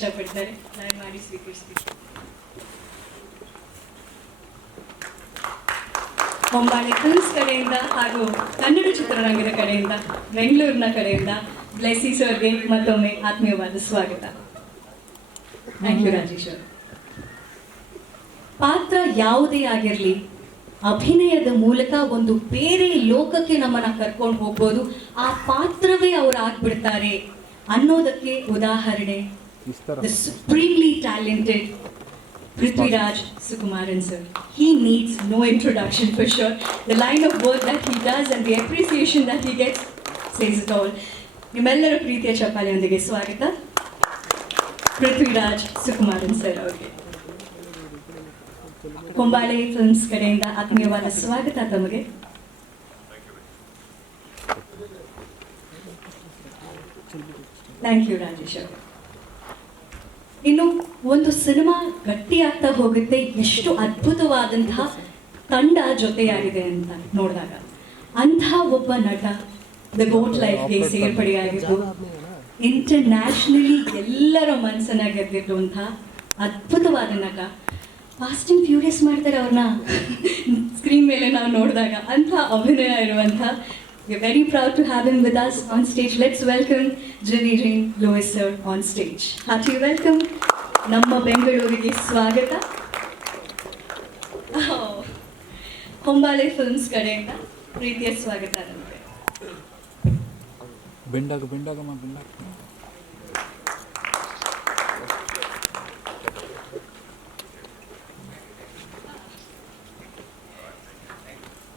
ಇಷ್ಟಪಡ್ತಾರೆ. ದಯಮಾಡಿ ಸ್ವೀಕರಿಸ್ತೀವಿ. ಹೊಂಬಾಳೆ ಫಿಲ್ಮ್ಸ್ ಕಡೆಯಿಂದ ಹಾಗೂ ಕನ್ನಡ ಚಿತ್ರರಂಗದ ಕಡೆಯಿಂದ ಬೆಂಗಳೂರಿನ ಕಡೆಯಿಂದ ಬ್ಲೆಸ್ಸಿ ಸರ್ಗೆ ಮತ್ತೊಮ್ಮೆ ಆತ್ಮೀಯವಾದ ಸ್ವಾಗತ. ಥ್ಯಾಂಕ್ ಯು ರಾಜೇಶ್ ಅವರು. ಪಾತ್ರ ಯಾವುದೇ ಆಗಿರಲಿ, ಅಭಿನಯದ ಮೂಲಕ ಒಂದು ಬೇರೆ ಲೋಕಕ್ಕೆ ನಮ್ಮನ್ನ ಕರ್ಕೊಂಡು ಹೋಗ್ಬೋದು, ಆ ಪಾತ್ರವೇ ಅವ್ರು ಆಗ್ಬಿಡ್ತಾರೆ ಅನ್ನೋದಕ್ಕೆ ಉದಾಹರಣೆ the supremely talented prithviraj Sukumaran sir. He needs no introduction for sure. The line of work that he does and the appreciation that he gets says it all. ನಿಮ್ಮೆಲ್ಲರ ಪ್ರೀತಿಯ ಚಪ್ಪಾಳೆಯೊಂದಿಗೆ ಸ್ವಾಗತ ಪೃಥ್ವಿರಾಜ್ ಸುಕುಮಾರನ್ ಸರ್ ಅವರಿಗೆ. ಹೊಂಬಾಳೆ ಫಿಲ್ಮ್ಸ್ ಕಡೆಯಿಂದ ಆತ್ಮೀಯವಾದ ಸ್ವಾಗತ ತಮಗೆ. ಥ್ಯಾಂಕ್ ಯು ರಾಜೇಶ್ ಅವರು. ಇನ್ನು ಒಂದು ಸಿನಿಮಾ ಗಟ್ಟಿಯಾಗ್ತಾ ಹೋಗುತ್ತೆ, ಎಷ್ಟು ಅದ್ಭುತವಾದಂತಹ ತಂಡ ಜೊತೆಯಾಗಿದೆ ಅಂತ ನೋಡಿದಾಗ ಅಂತಹ ಒಬ್ಬ ನಟ ದ ಗೋಟ್ ಲೈಫ್ಗೆ ಸೇರ್ಪಡೆಯಾಗಿದ್ದು ಇಂಟರ್ನ್ಯಾಷನಲಿ ಎಲ್ಲರ ಮನಸ್ಸನ್ನ ಗೆದ್ದಿರುವಂತಹ ಅದ್ಭುತವಾದ ನಟ. ಫಾಸ್ಟ್ ಆ್ಯಂಡ್ ಫ್ಯೂರಿಯಸ್ ಮಾಡ್ತಾರೆ ಅವ್ರನ್ನ ಸ್ಕ್ರೀನ್ ಮೇಲೆ ನಾವು ನೋಡಿದಾಗ, ಅಂಥ ಅಭಿನಯ ಇರುವಂಥ. We're very proud to have him with us on stage. Let's welcome jivitam Louis sir on stage. Hearty welcome. ನಮ್ಮ ಬೆಂಗಳೂರಿಗೆ ಸ್ವಾಗತ. ಹೊಂಬಾಳೆ ಫಿಲ್ಮ್ಸ್ ಕಡೆಯಿಂದ ಪ್ರೀತಿಯ ಸ್ವಾಗತ ನಮಗೆ.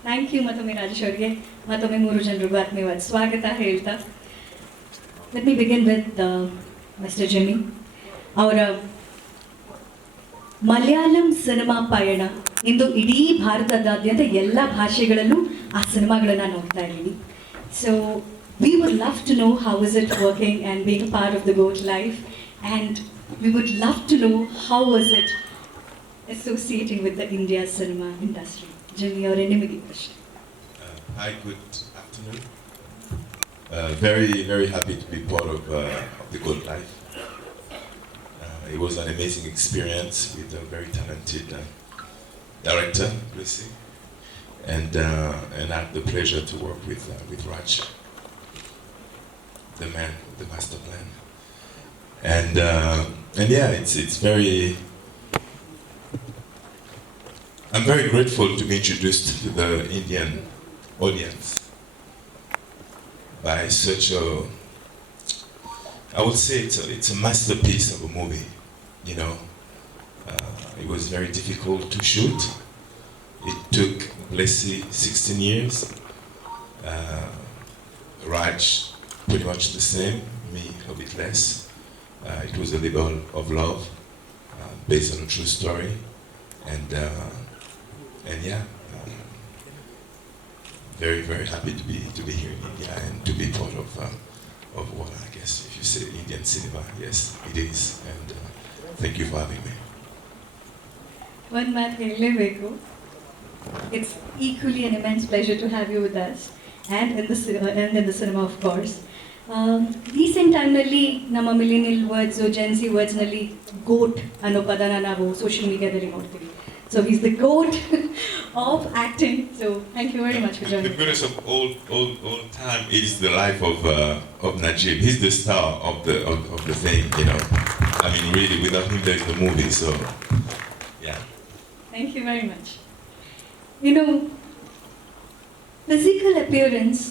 ಥ್ಯಾಂಕ್ ಯು ಮತ್ತೊಮ್ಮೆ ರಾಜೇಶ್ ಅವರಿಗೆ, ಮತ್ತೊಮ್ಮೆ 3 ಜನರಿಗೂ ಆತ್ಮೀಯವಾದ ಸ್ವಾಗತ ಹೇಳ್ತಾ, let me begin with mister Jimmy. ಅವರ ಮಲಯಾಳಂ ಸಿನಿಮಾ ಪಯಣ ಇಂದು ಇಡೀ ಭಾರತದಾದ್ಯಂತ ಎಲ್ಲ ಭಾಷೆಗಳಲ್ಲೂ ಆ ಸಿನಿಮಾಗಳನ್ನು ನೋಡ್ತಾ ಇದ್ದೀವಿ. So we would love to know how is it working and being a part of the Goat Life, and we would love to know how is it associating with the India cinema industry. Jimmy, or anybody question. Hi, good afternoon. Very, very happy to be part of the GoatLife. It was an amazing experience with a very talented director, Blessing, and I had the pleasure to work with Raj, the man with the master plan, and yeah, it's very. I'm very grateful to be introduced to the Indian audience by such a, I would say it's a masterpiece of a movie, you know. It was very difficult to shoot. It took Blessy 16 years, Raj pretty much the same, me a bit less. It was a labor of love, based on a true story, and yeah, very, very happy to be here in India and to be part of what I guess if you say Indian cinema, yes, it is, and thank you for having me. One math hellebeku. It's equally an immense pleasure to have you with us and in the cinema, of course. Recent time nalli nama millennial words Gen Z words nalli goat anno padana ನಾವು social ಮೀಡಿಯಾದಲ್ಲಿ ನೋಡ್ತೀವಿ. So he's the goat of acting. So thank you very much for joining. The goodness of old time is the life of Najib. He's the star of the thing, you know. I mean, really, without him, there's the movie. So, yeah. Thank you very much. You know, physical appearance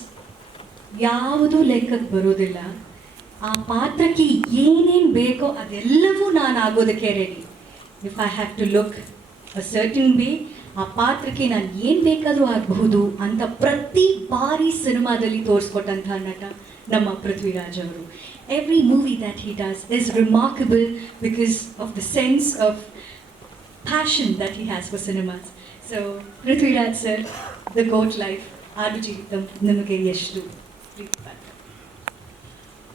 ಯಾವುದು ಲೆಕ್ಕಕ್ಕೆ ಬರೋದಿಲ್ಲ. ಆ ಪಾತ್ರಕ್ಕೆ ಏನೇನು ಬೇಕೋ ಅದೆಲ್ಲವೂ ನಾನು ಆಗೋದಕ್ಕೆ ready. If I have to look a certain way, ಆ ಪಾತ್ರಕ್ಕೆ ನಾನು ಏನು ಬೇಕಾದರೂ ಆಗಬಹುದು ಅಂತ ಪ್ರತಿ ಬಾರಿ ಸಿನಿಮಾದಲ್ಲಿ ತೋರಿಸ್ಕೊಟ್ಟಂತಹ ನಟ ನಮ್ಮ ಪೃಥ್ವಿರಾಜ್ ಅವರು. Every movie that he does is remarkable because of the sense of passion that he has for cinemas. So Prithviraj sir, the Goat Life, Aadu Jeevitham ನಿಮಗೆ ಎಷ್ಟು ಪ್ರೀತಿ?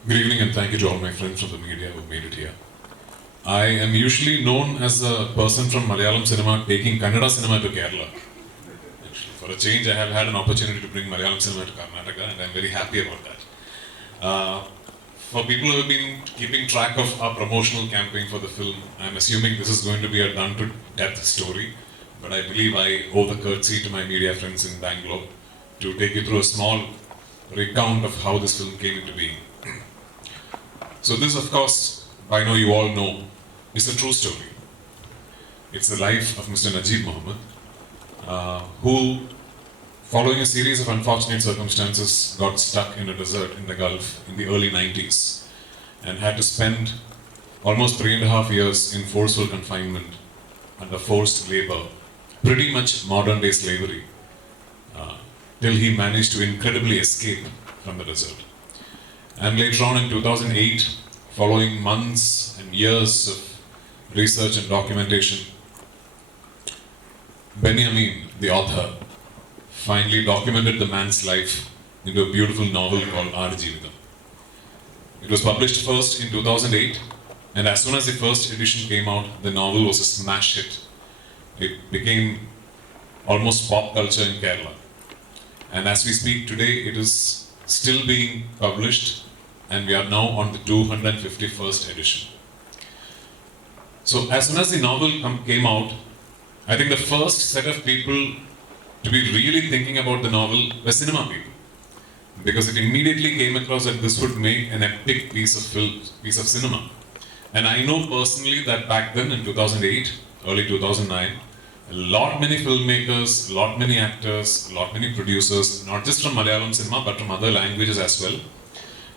Good evening and thank you to all my friends from the media who made it here. I am usually known as a person from Malayalam cinema taking Kannada cinema to Kerala. Actually, for a change, I have had an opportunity to bring Malayalam cinema to Karnataka, and I'm very happy about that. for people who have been keeping track of our promotional campaign for the film, I'm assuming this is going to be a done to death story, but I believe I owe the courtesy to my media friends in Bangalore to take you through a small recount of how this film came into being. So this, of course, by now you all know, is a true story. It's the life of Mr. Najib Mohammed, who, following a series of unfortunate circumstances, got stuck in a desert in the Gulf in the early 90s and had to spend almost 3.5 years in forceful confinement under forced labor, pretty much modern day slavery, till he managed to incredibly escape from the desert. And later on in 2008, following months and years of research and documentation, Benjamin, the author, finally documented the man's life into a beautiful novel called Jivitam. It was published first in 2008, and as soon as the first edition came out, the novel was a smash hit. It became almost pop culture in Kerala. And as we speak today, it is still being published, and we are now on the 251st edition. So as soon as the novel came out, I think the first set of people to be really thinking about the novel were cinema people, because it immediately came across that this would make an epic piece of cinema. And I know personally that back then in 2008, early 2009, many filmmakers, many actors, many producers, not just from Malayalam cinema but from other languages as well,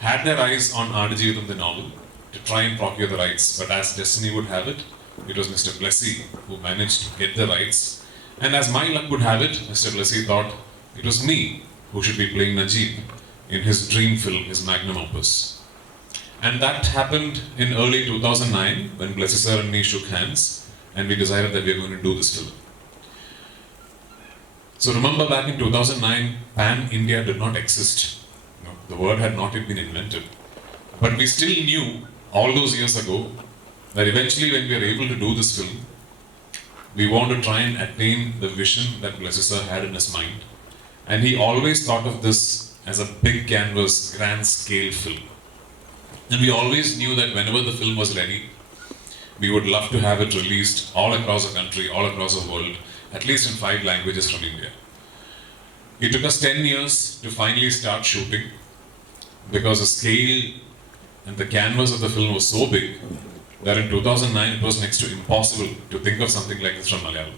had their eyes on Aadijeevitham the novel to try and procure the rights. But as destiny would have it, it was Mr. Blessy who managed to get the rights. And as my luck would have it, Mr. Blessy thought it was me who should be playing Najib in his dream film, his magnum opus. And that happened in early 2009 when Blessy sir and me shook hands and we decided that we were going to do this film. So remember, back in 2009, Pan-India did not exist. The word had not yet been invented. But we still knew all those years ago that eventually when we were able to do this film, we want to try and attain the vision that Blessy sir had in his mind. And he always thought of this as a big canvas, grand scale film. And we always knew that whenever the film was ready, we would love to have it released all across the country, all across the world, at least in 5 languages from India. It took us 10 years to finally start shooting, because the scale and the canvas of the film was so big that in 2009 it was next to impossible to think of something like this from Malayalam.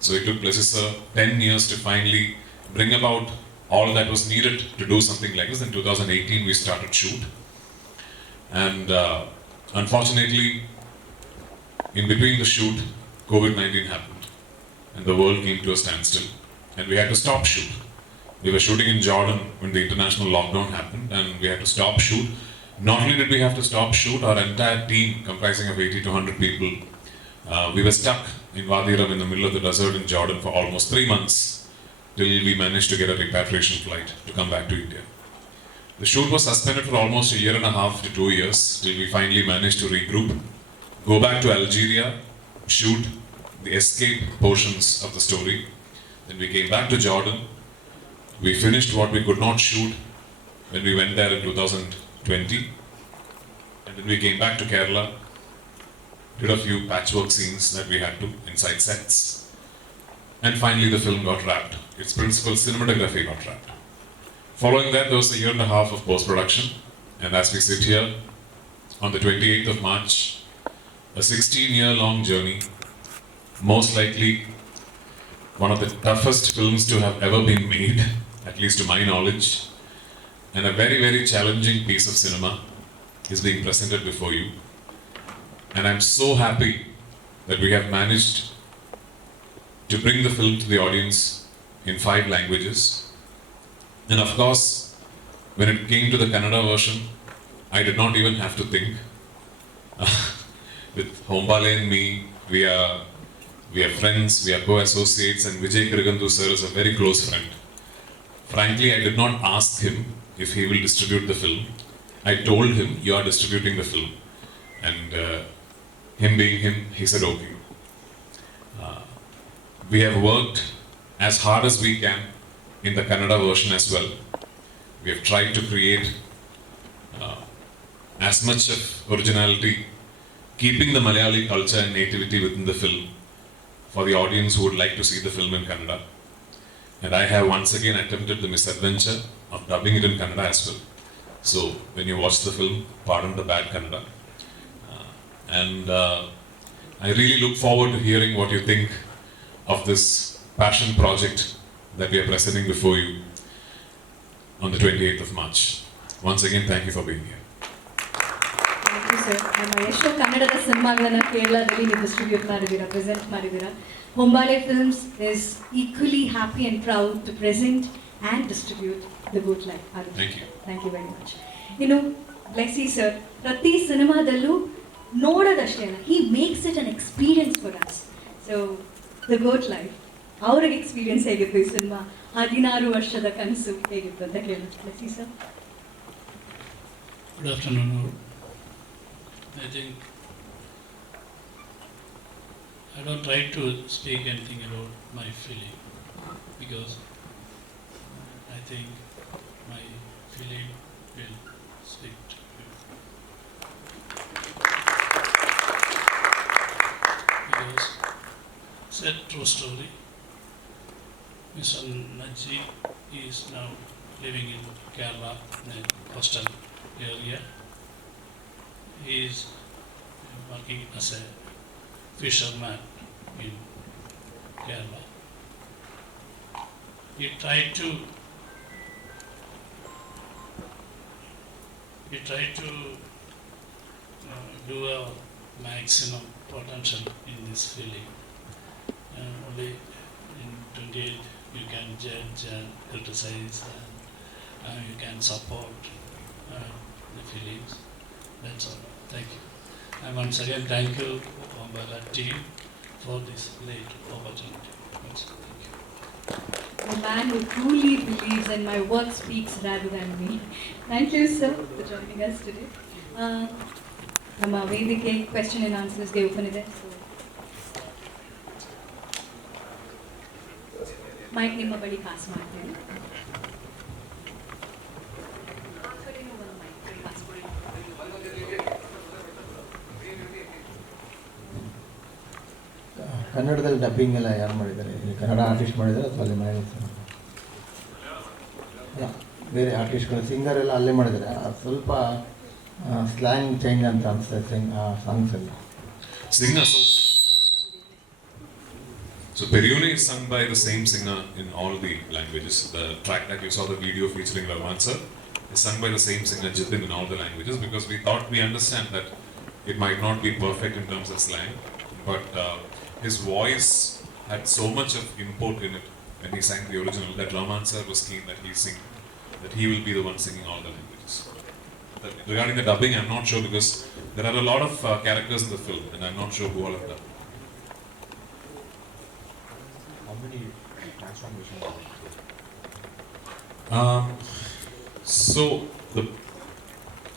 So it took Blessy sir 10 years to finally bring about all that was needed to do something like this. In 2018 we started shoot, and unfortunately in between the shoot COVID-19 happened and the world came to a standstill and we had to stop shoot. We were shooting in Jordan when the international lockdown happened and we had to stop shoot. Not only did we have to stop shoot, our entire team comprising of 80 to 100 people, we were stuck in Wadi Rum in the middle of the desert in Jordan for almost 3 months till we managed to get a repatriation flight to come back to India. The shoot was suspended for almost 1.5 to 2 years till we finally managed to regroup, go back to Algeria, shoot the escape portions of the story. Then we came back to Jordan. We finished what we could not shoot when we went there in 2020. And then we came back to Kerala, did a few patchwork scenes that we had to inside sets. And finally the film got wrapped. Its principal cinematography got wrapped. Following that, there was 1.5 years of post-production. And as we sit here on the 28th of March, a 16-year-long journey, most likely one of the toughest films to have ever been made, at least to my knowledge, and a very, very challenging piece of cinema is being presented before you. And I'm so happy that we have managed to bring the film to the audience in 5 languages. And of course, when it came to the Kannada version, I did not even have to think. With Hombale and me, we are friends, we are co-associates, and Vijay Kirigandu sir is a very close friend. Frankly, I did not ask him if he will distribute the film. I told him, you are distributing the film. And him being him, he said, okay. We have worked as hard as we can in the Kannada version as well. We have tried to create as much of originality, keeping the Malayali culture and nativity within the film for the audience who would like to see the film in Kannada. And I have once again attempted the misadventure of dubbing it in Kannada as well. So when you watch the film, pardon the bad Kannada. I really look forward to hearing what you think of this passion project that we are presenting before you on the 28th of March. Once again, thank you for being here. Thank you sir. ನಮ್ಮ ಎಷ್ಟೋ ಕನ್ನಡದ ಸಿನಿಮಾಗಳನ್ನು ಕೇರಳದಲ್ಲಿ ನೀವು distribute ಮಾಡಿದ್ದೀರಾ, present ಮಾಡಿದ್ದೀರಾ. Hombale films is equally happy and proud to present and distribute the GoatLife. Thank you. Thank you very much. ಇನ್ನು Blessy sir ಪ್ರತಿ ಸಿನಿಮಾದಲ್ಲೂ ನೋಡೋದಷ್ಟೇ ಅಲ್ಲ, he makes it an experience for us. So the GoatLife ಅವ್ರಿಗೆ experience ಹೇಗಿತ್ತು ಈ cinema, 16 ವರ್ಷದ ಕನಸು ಹೇಗಿತ್ತು ಅಂತ ಕೇಳಿ Blessy sir. Good afternoon all. I think I don't try to speak anything about my feeling because I think my feeling will speak to you. Because it's a true story. Mr. Najji is now living in Kerala, in the coastal area. He is working as a fisherman in Kerala. He tried to do a maximum potential in this feeling. Only in 28 you can judge and criticize and you can support the feelings. That's all. Thank you. And once again, thank you, Ambala team, for this late opportunity. Thank you. A man who truly believes and my work speaks rather than me. Thank you, sir, for joining us today. ನಮ್ಮ ವೇದಿಕೆ question and ಆನ್ಸರ್ಸ್ಗೆ open ಇದೆ. So mic ನಿಮ್ಮ ಬಳಿ pass ಮಾಡ್ತೇನೆ. ಕನ್ನಡದಲ್ಲಿ dubbing ಎಲ್ಲ ಯಾರು ಮಾಡಿದ್ದಾರೆ? ಇಲ್ಲಿ ಕನ್ನಡ ಆರ್ಟಿಸ್ಟ್ ಮಾಡಿದ್ದಾರೆ ಅಥವಾ ಅಲ್ಲಿ ಮಲಯಾಳಿ ಅಲ್ಲ, ಬೇರೆ ಆರ್ಟಿಸ್ಟ್ಗಳು ಸಿಂಗರ್ ಎಲ್ಲ ಅಲ್ಲೇ ಮಾಡಿದ್ದಾರೆ. ಸ್ವಲ್ಪ ಸ್ಲ್ಯಾಂಗ್ ಚೇಂಜ್ ಅಂತ ಅನಿಸ್ತದೆ ಸಾಂಗ್ಸ್ ಎಲ್ಲ. Singer, so Periyune is sung by the same singer in all the languages. The track that you saw the video featuring Rahman sir is sung by the same singer Jitin in all the languages because we understand that it might not be perfect in terms of slang, but his voice had so much of import in it when he sang the original that Rahman sir was keen that he will be the one singing all the languages. Regarding the dubbing, I'm not sure because there are a lot of characters in the film and I'm not sure who all have dubbed. How many transformations? So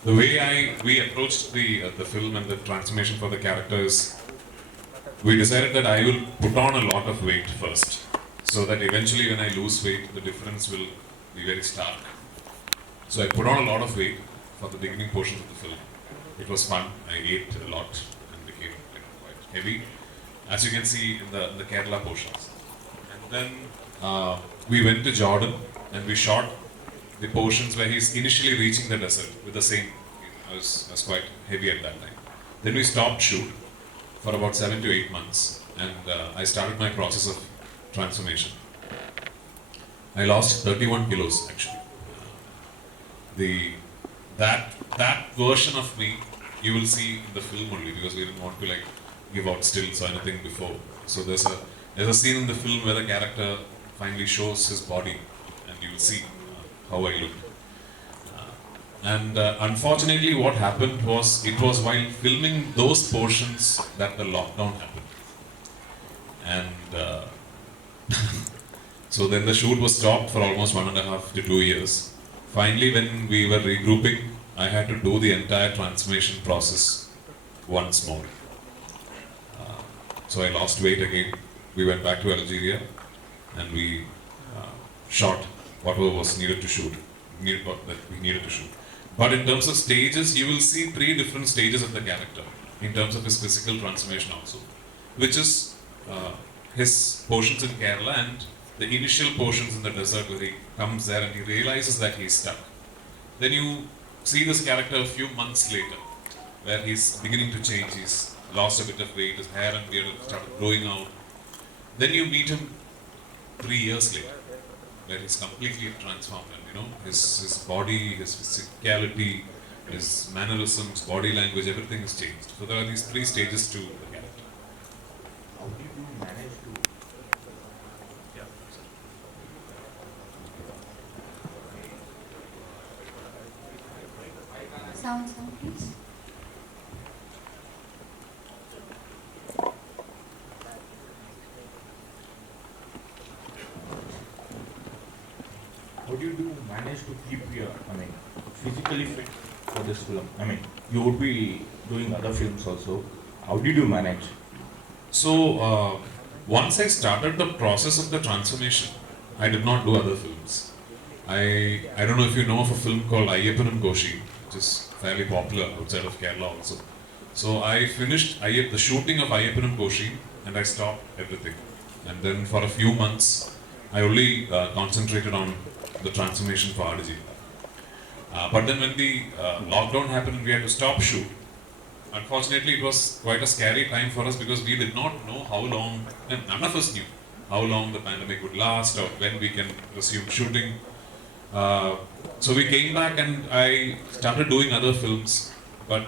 the way we approached the film and the transformation for the characters, we decided that I will put on a lot of weight first, so that eventually when I lose weight, the difference will be very stark. So I put on a lot of weight for the beginning portion of the film. It was fun. I ate a lot and became quite heavy, as you can see in the Kerala portions. And then we went to Jordan and we shot the portions where he's initially reaching the desert with the same. I was quite heavy at that time. Then we stopped shoot for about 7 to 8 months, and I started my process of transformation. I lost 31 kilos actually. That version of me you will see in the film only because we didn't want to like give out stills or anything before. So there's a scene in the film where the character finally shows his body, and you will see how I look. Unfortunately, what happened was it was while filming those portions that the lockdown happened, and so then the shoot was stopped for almost 1.5 to 2 years. Finally, when we were regrouping, I had to do the entire transformation process once more. So I lost weight again. We went back to Algeria and we shot whatever was needed to shoot, that we needed to shoot. But in terms of stages, you will see 3 different stages of the character in terms of his physical transformation also, which is his portions in Kerala and the initial portions in the desert where he comes there and he realizes that he's stuck. Then you see this character a few months later, where he's beginning to change. He's lost a bit of weight, his hair and beard have started growing out. Then you meet him 3 years later, where he's completely transformed. And his body, his physicality, his mannerisms, body language, everything is changed. So there are these 3 stages to the character. How did you manage to? Sound, please. How do you manage to keep your, physically fit for this film? You would be doing other films also. How did you manage? So once I started the process of the transformation, I did not do other films. I don't know if you know of a film called Ayyappanam Koshi, which is fairly popular outside of Kerala also. So I finished the shooting of Ayyappanam Koshi and I stopped everything. And then for a few months, I only concentrated on the transformation for Adaji. But then when the lockdown happened and we had to stop shoot, unfortunately it was quite a scary time for us because we did not know how long, and none of us knew how long the pandemic would last or when we can resume shooting. So we came back and I started doing other films. But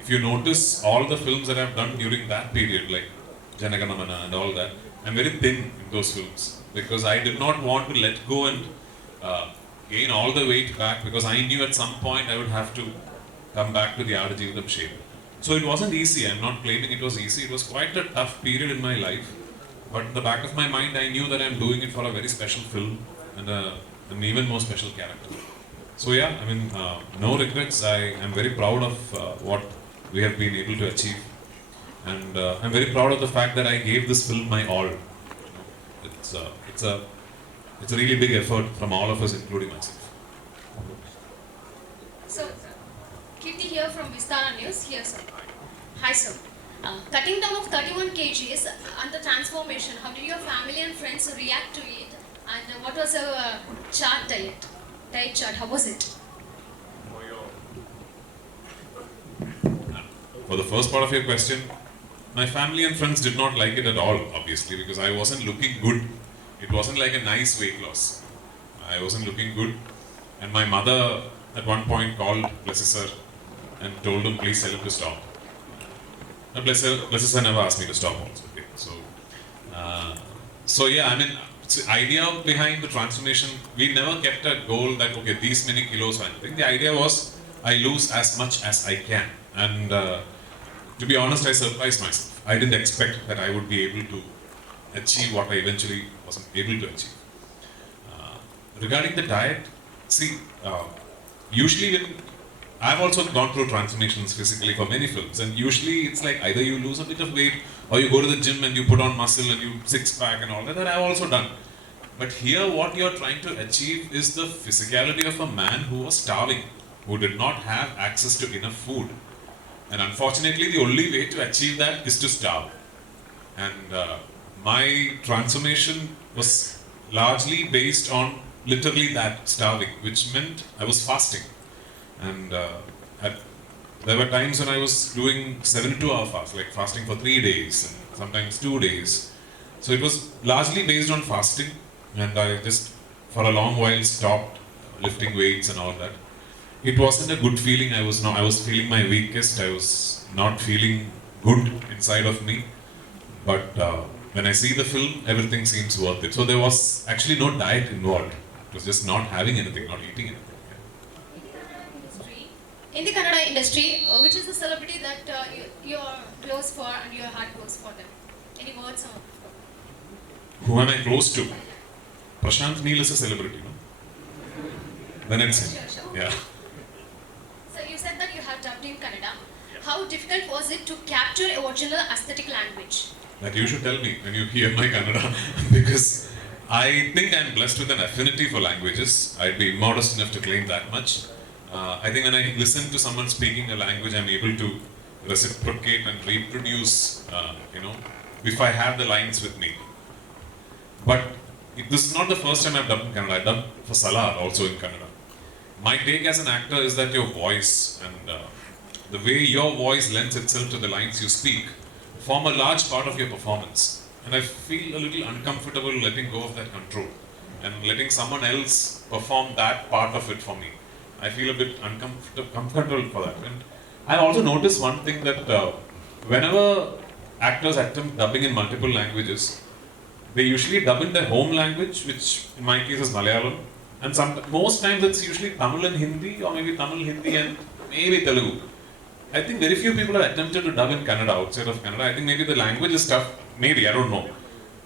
if you notice all the films that I've done during that period, like Janaganamana and all that, I'm very thin in those films because I did not want to let go and gain all the weight back because I knew at some point I would have to come back to the Ada Jivitam shape. So it wasn't easy. I'm not claiming it was easy. It was quite a tough period in my life. But in the back of my mind, I knew that I'm doing it for a very special film and an even more special character. So yeah, no regrets. I am very proud of what we have been able to achieve. And I'm very proud of the fact that I gave this film my all. It's a really big effort from all of us, including myself. So, Kirti here from Vistara News. Here, sir. Hi, sir. Cutting down of 31 kgs and the transformation, how did your family and friends react to it? And what was your diet chart, how was it? For the first part of your question, my family and friends did not like it at all, obviously, because I wasn't looking good. It wasn't like a nice weight loss. I wasn't looking good. And my mother at one point called Blessed and told him, please tell him to stop. And Blessed never asked me to stop also. Okay. So yeah, the idea behind the transformation, we never kept a goal that, okay, these many kilos or anything. The idea was, I lose as much as I can. And to be honest, I surprised myself. I didn't expect that I would be able to achieve what I eventually wasn't able to achieve. Regarding the diet, usually when I've also gone through transformations physically for many films, and usually it's like either you lose a bit of weight or you go to the gym and you put on muscle and you six-pack and all that. That I've also done. But here what you're trying to achieve is the physicality of a man who was starving, who did not have access to enough food. And unfortunately, the only way to achieve that is to starve. And my transformation was largely based on literally that, starving, which meant I was fasting. And there were times when I was doing 72-hour fast, like fasting for 3 days, and sometimes 2 days. So it was largely based on fasting, and I just, for a long while, stopped lifting weights and all that. It wasn't a good feeling. I was feeling my weakest. I was not feeling good inside of me. But when I see the film, everything seems worth it. So there was actually no diet involved. It was just not having anything, not eating anything. In the Kannada industry, which is the celebrity that you're close for and your heart goes for them? Any words on? Who am I close to? Prashant Neel is a celebrity, no? Then it's him. Sure. Yeah. So you said that you have dubbed in Kannada. How difficult was it to capture original aesthetic language? That you should tell me when you hear my Kannada, because I think I'm blessed with an affinity for languages. I'd be modest enough to claim that much. I think when I listen to someone speaking a language, I'm able to reciprocate and reproduce, if I have the lines with me. But this is not the first time I've dubbed in Kannada. I've dubbed for Salar also in Kannada. My take as an actor is that your voice and the way your voice lends itself to the lines you speak form a large part of your performance. And I feel a little uncomfortable letting go of that control and letting someone else perform that part of it for me. I feel a bit uncomfortable for that. And I also noticed one thing that whenever actors attempt dubbing in multiple languages, they usually dub in their home language, which in my case is Malayalam. And most times it's usually Tamil and Hindi, or maybe Tamil, Hindi and maybe Telugu. I think very few people have attempted to dub in Kannada outside of Kannada. I think maybe the language is tough. Maybe, I don't know.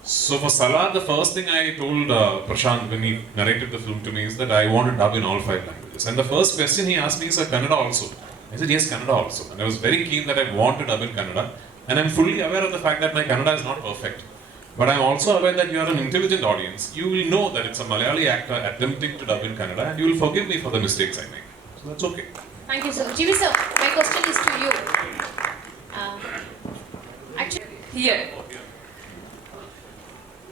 So for Salah, the first thing I told Prashant when he narrated the film to me is that I want to dub in all 5 languages. And the first question he asked me is, Kannada also? I said, yes, Kannada also. And I was very keen that I want to dub in Kannada. And I'm fully aware of the fact that my Kannada is not perfect. But I'm also aware that you are an intelligent audience. You will know that it's a Malayali actor attempting to dub in Kannada, and you will forgive me for the mistakes I make. So that's okay. Thank you, sir. Jivi sir, my question is to you. Actually, Here.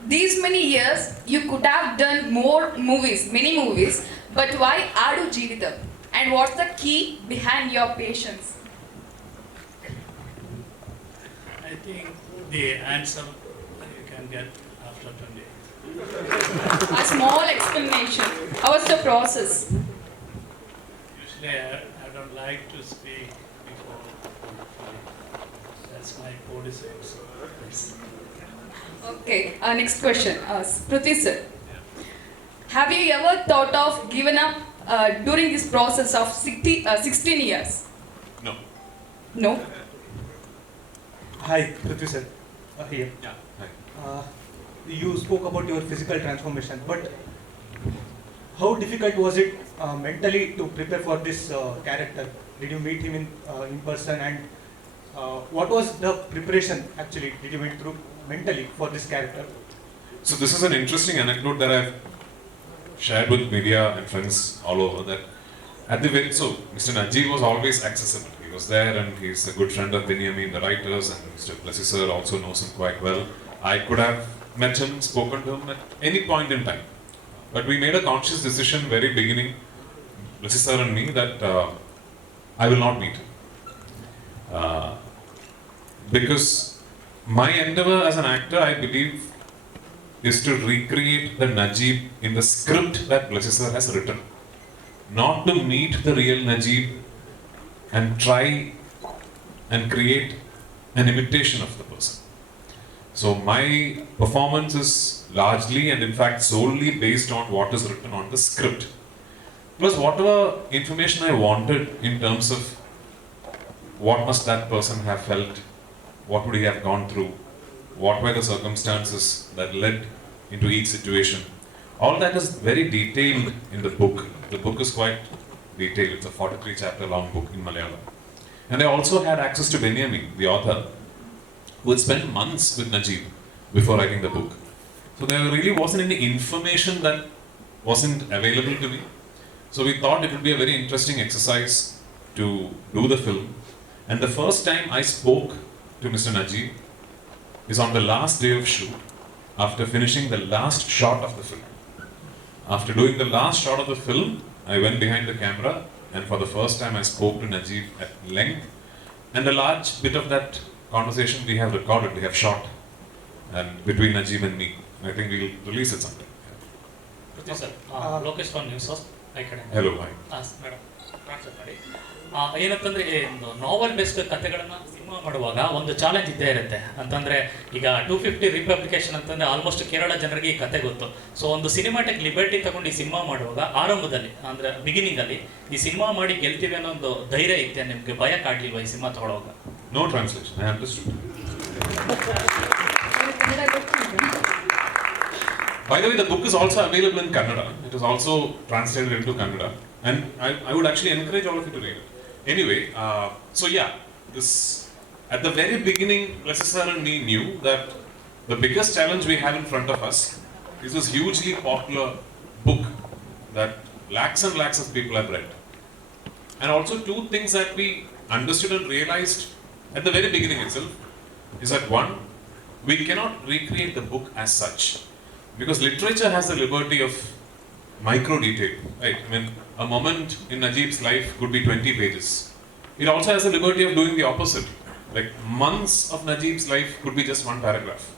These many years, you could have done more movies, many movies, but why Adu Jivitam? And what's the key behind your patience? I think the answer you can get after 20. A small explanation. How was the process? Usually I don't like to speak before that's my policy. Okay, next question. Prithvi sir, have you ever thought of giving up during this process of 16 years? No. No? Hi, Prithvi sir. Here. Yeah. Hi. You spoke about your physical transformation, but how difficult was it mentally to prepare for this character? Did you meet him in person, and what was the preparation actually did you went through mentally for this character? So this is an interesting anecdote that I've shared with media and friends all over, that at the very, so Mr. Najib was always accessible. He was there, and he's a good friend of Benjamin, the writers, and Mr. Blessy sir also knows him quite well. I could have met him, spoken to him at any point in time. But we made a conscious decision very beginning, Blessy sir and me, that I will not meet him. Because my endeavor as an actor, I believe, is to recreate the Najib in the script that Blessy sir has written. Not to meet the real Najib and try and create an imitation of the person. So my performance is largely and in fact solely based on what is written on the script. Plus whatever information I wanted in terms of what must that person have felt, what would he have gone through, what were the circumstances that led into each situation. All that is very detailed in the book. The book is quite detailed. It's a 43 chapter long book in Malayalam. And I also had access to Benjamin, the author, who had spent months with Najib before writing the book. So there really wasn't any information that wasn't available to me. So we thought it would be a very interesting exercise to do the film. And the first time I spoke to Mr. Najib is on the last day of shoot, after finishing the last shot of the film. After doing the last shot of the film, I went behind the camera, and for the first time I spoke to Najib at length. And a large bit of that conversation we have recorded, we have shot, and between Najib and me. I think we'll release it sometime. Prithvi sir, Lokesh from News House. Hello, hi. Madam ಮಾಡಿ ಏನಂತಂದ್ರೆ ಒಂದು ನಾವೆಲ್ based ಕಥೆಗಳನ್ನ cinema ಮಾಡುವಾಗ ಒಂದು challenge ಇದ್ದೇ ಇರುತ್ತೆ. ಅಂತಂದ್ರೆ ಈಗ 250 ರಿಪಬ್ಲಿಕೇಶನ್ ಅಂತಂದ್ರೆ ಆಲ್ಮೋಸ್ಟ್ ಕೇರಳ ಜನರಿಗೆ ಈ ಕತೆ ಗೊತ್ತು. ಸೊ ಒಂದು ಸಿನಿಮಾಟಿಕ್ ಲಿಬರ್ಟಿ ತಗೊಂಡು ಈ ಸಿನಿಮಾ ಮಾಡುವಾಗ ಆರಂಭದಲ್ಲಿ ಅಂದ್ರೆ ಬಿಗಿನಿಂಗ್ ಅಲ್ಲಿ ಈ ಸಿನಿಮಾ ಮಾಡಿ ಗೆಲ್ತೀವಿ ಅನ್ನೋ ಒಂದು ಧೈರ್ಯ ಇತ್ತೆ, ನಿಮ್ಗೆ ಭಯ ಕಾಡ್ಲಿಲ್ವಾ ಈ ಸಿನಿಮಾ ತಗೊಳ್ಳುವಾಗ? No translation, I understood. By the way, the book is also available in Kannada. It is also translated into Kannada. And I would actually encourage all of you to read it. Anyway, so yeah, this at the very beginning, Blessy sir and me knew that the biggest challenge we have in front of us is this hugely popular book that lakhs and lakhs of people have read. And also two things that we understood and realized at the very beginning itself is that one, we cannot recreate the book as such, because literature has the liberty of micro detail, right? I mean, a moment in Najib's life could be 20 pages. It also has the liberty of doing the opposite. Like months of Najib's life could be just one paragraph.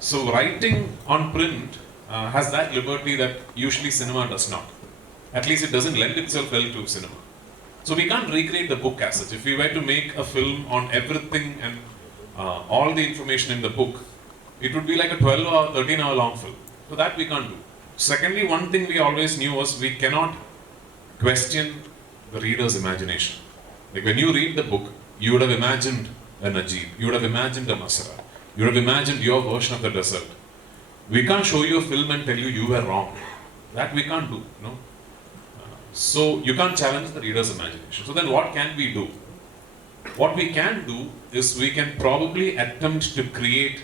So writing on print has that liberty that usually cinema does not. At least it doesn't lend itself well to cinema. So we can't recreate the book as such. If we were to make a film on everything and all the information in the book, it would be like a 12 or 13 hour long film. So that we can't do. Secondly, one thing we always knew was we cannot question the reader's imagination. Like when you read the book, you would have imagined a Najib, you would have imagined a Masra, you would have imagined your version of the desert. We can't show you a film and tell you you were wrong. That we can't do, no? So you can't challenge the reader's imagination. So then what can we do? What we can do is we can probably attempt to create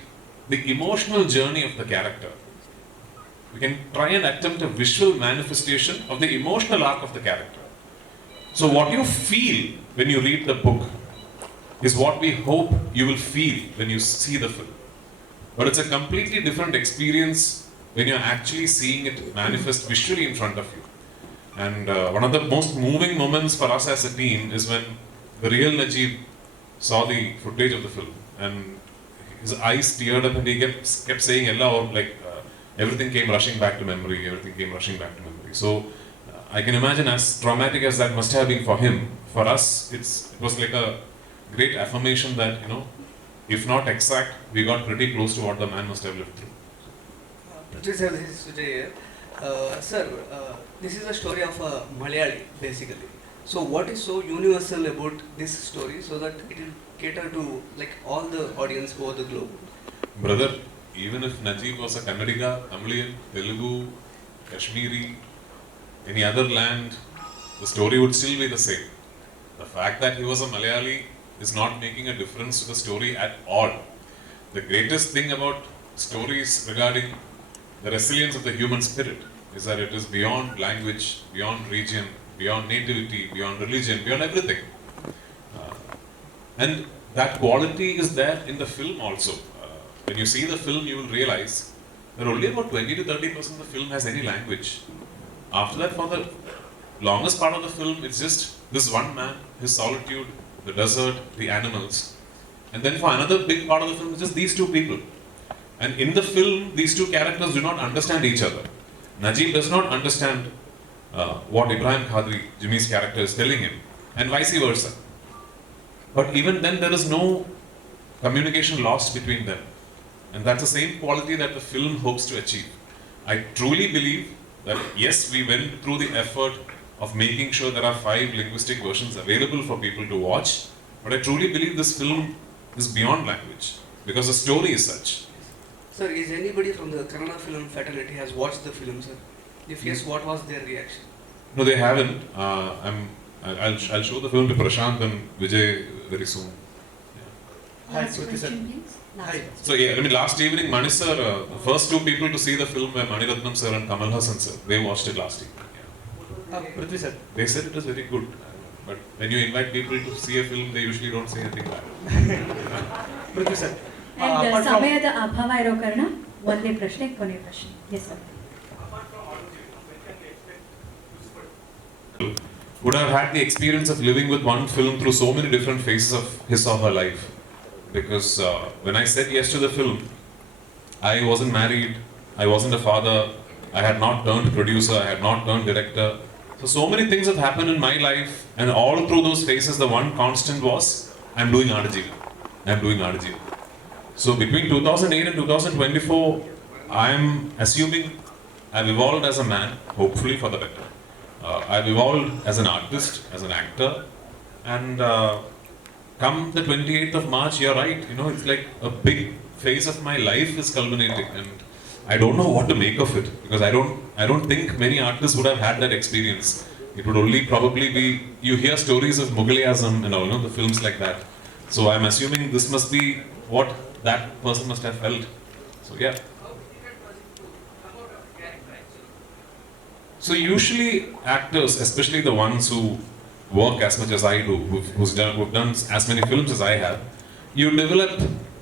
the emotional journey of the character. We can try and attempt a visual manifestation of the emotional arc of the character. So what you feel when you read the book is what we hope you will feel when you see the film. But it's a completely different experience when you're actually seeing it manifest visually in front of you. And one of the most moving moments for us as a team is when the real Najib saw the footage of the film and his eyes teared up and he kept saying, "Ella," like everything came rushing back to memory, everything came rushing back to memory. So I can imagine as traumatic as that must have been for him, for us, it was like a great affirmation that, if not exact, we got pretty close to what the man must have lived through. Prithviraj sir, this is Sujay here. Sir, this is a story of a Malayali, basically. So what is so universal about this story so that it will cater to like all the audience over the globe? Brother, even if Najib was a Kannadiga, Tamilian, Telugu, Kashmiri, any other land, the story would still be the same. The fact that he was a Malayali is not making a difference to the story at all. The greatest thing about stories regarding the resilience of the human spirit is that it is beyond language, beyond region, beyond nativity, beyond religion, beyond everything. And that quality is there in the film also. When you see the film, you will realize that only about 20 to 30% of the film has any language. After that, for the longest part of the film, it's just this one man, his solitude, the desert, the animals. And then for another big part of the film, it's just these two people. And in the film, these two characters do not understand each other. Najib does not understand what Ibrahim Khadri, Jimmy's character, is telling him, and vice versa. But even then, there is no communication lost between them. And that's the same quality that the film hopes to achieve. I truly believe that yes, we went through the effort of making sure there are 5 linguistic versions available for people to watch, but I truly believe this film is beyond language, because the story is such. Sir, is anybody from the Kannada film fraternity has watched the film, sir? If yes, what was their reaction? No, they haven't. I'll show the film to Prashant and Vijay very soon. Hi, Last Prithviraj sir. question, please. Last Hi. question. So yeah, I mean, last evening, Mani sir, the first 2 people to see the film were Maniratnam sir and Kamal Hassan sir. They watched it last evening. Yeah. Prithviraj sir. They said it was very good. But when you invite people to see a film, they usually don't say anything bad. Prithviraj sir. And apart from- ಸಮಯದ ಅಭಾವ ಇರೋ ಕಾರಣ ಒಂದೇ ಪ್ರಶ್ನೆ ಕೊನೆ ಪ್ರಶ್ನೆ. Yes sir. Would have had the experience of living with one film through so many different phases of his or her life. Because when I said yes to the film, I wasn't married, I wasn't a father, I had not turned producer, I had not turned director. So many things have happened in my life, and all through those phases, the one constant was, I'm doing RGV. I'm doing RGV. So between 2008 and 2024, I'm assuming I've evolved as a man, hopefully for the better. I've evolved as an artist, as an actor, and come the 28th of March, you're right, it's like a big phase of my life is culminating, and I don't know what to make of it, because I don't think many artists would have had that experience. It would only probably be, you hear stories of Mughal-e-Azam and all, the films like that. So I'm assuming this must be what that person must have felt. So yeah. So usually actors, especially the ones who work as much as I do, who've done as many films as I have, you develop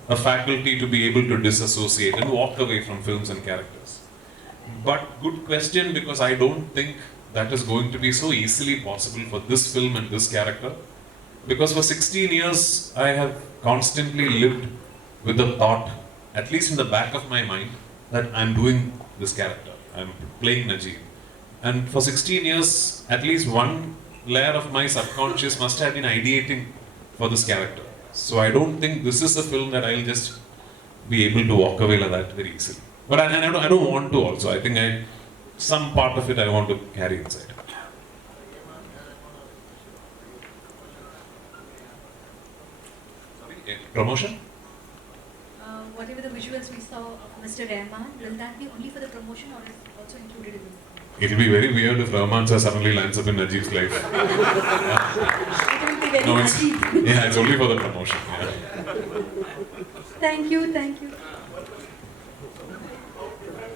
a faculty to be able to disassociate and walk away from films and characters. But good question, because I don't think that is going to be so easily possible for this film and this character. Because for 16 years, I have constantly lived with the thought, at least in the back of my mind, that I'm doing this character. I'm playing Najib. And for 16 years, at least one layer of my subconscious must have been ideating for this character. So I don't think this is a film that I'll just be able to walk away like that very easily. But I don't want to also. I think some part of it I want to carry inside. Promotion? Whatever the visuals we saw of Mr. Rahman, will that be only for the promotion or is it also included in the... It'll be very weird if Rahman sir suddenly lands up in Najib's life. It will be very No, happy. it's only for the promotion. Yeah. Thank you, thank you.